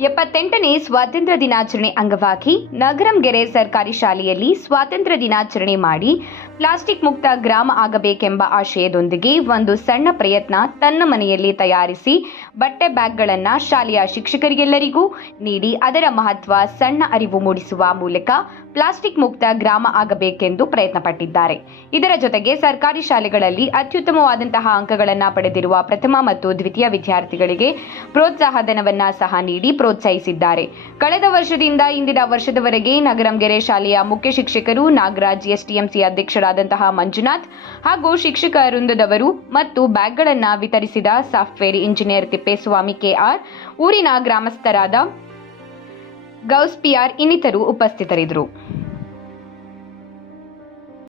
78ನೇ ಸ್ವಾತಂತ್ರ್ಯ ದಿನಾಚರಣೆ ಅಂಗವಾಗಿ ನಗರಂಗೆರೆ ಸರ್ಕಾರಿ ಶಾಲೆಯಲ್ಲಿ ಸ್ವಾತಂತ್ರ್ಯ ದಿನಾಚರಣೆ ಮಾಡಿ ಪ್ಲಾಸ್ಟಿಕ್ ಮುಕ್ತ ಗ್ರಾಮ ಆಗಬೇಕೆಂಬ ಆಶಯದೊಂದಿಗೆ ಒಂದು ಸಣ್ಣ ಪ್ರಯತ್ನ ತನ್ನ ಮನೆಯಲ್ಲಿ ತಯಾರಿಸಿ ಬಟ್ಟೆ ಬ್ಯಾಗ್ಗಳನ್ನು ಶಾಲೆಯ ಶಿಕ್ಷಕರಿಗೆಲ್ಲರಿಗೂ ನೀಡಿ ಅದರ ಮಹತ್ವ ಸಣ್ಣ ಅರಿವು ಮೂಡಿಸುವ ಮೂಲಕ ಪ್ಲಾಸ್ಟಿಕ್ ಮುಕ್ತ ಗ್ರಾಮ ಆಗಬೇಕೆಂದು ಪ್ರಯತ್ನಪಟ್ಟಿದ್ದಾರೆ. ಇದರ ಜೊತೆಗೆ ಸರ್ಕಾರಿ ಶಾಲೆಗಳಲ್ಲಿ ಅತ್ಯುತ್ತಮವಾದಂತಹ ಅಂಕಗಳನ್ನು ಪಡೆದಿರುವ ಪ್ರಥಮ ಮತ್ತು ದ್ವಿತೀಯ ವಿದ್ಯಾರ್ಥಿಗಳಿಗೆ ಪ್ರೋತ್ಸಾಹಧನವನ್ನ ಸಹ ನೀಡಿ ಪ್ರೋತ್ಸಾಹಿಸಿದ್ದಾರೆ. ಕಳೆದ ವರ್ಷದಿಂದ ಇಂದಿನ ವರ್ಷದವರೆಗೆ ನಗರಂಗೆರೆ ಶಾಲೆಯ ಮುಖ್ಯ ಶಿಕ್ಷಕರು ನಾಗರಾಜ್, ಎಸ್ಟಿಎಂಸಿ ಅಧ್ಯಕ್ಷರಾದಂತಹ ಮಂಜುನಾಥ್ ಹಾಗೂ ಶಿಕ್ಷಕ ವೃಂದದವರು ಮತ್ತು ಬ್ಯಾಗ್ಗಳನ್ನು ವಿತರಿಸಿದ ಸಾಫ್ಟ್ವೇರ್ ಇಂಜಿನಿಯರ್ ತಿಪ್ಪೇಸ್ವಾಮಿ ಕೆಆರ್, ಊರಿನ ಗ್ರಾಮಸ್ಥರಾದ ಗೌಸ್ ಪಿಆರ್ ಇನ್ನಿತರು ಉಪಸ್ಥಿತರಿದ್ದರು.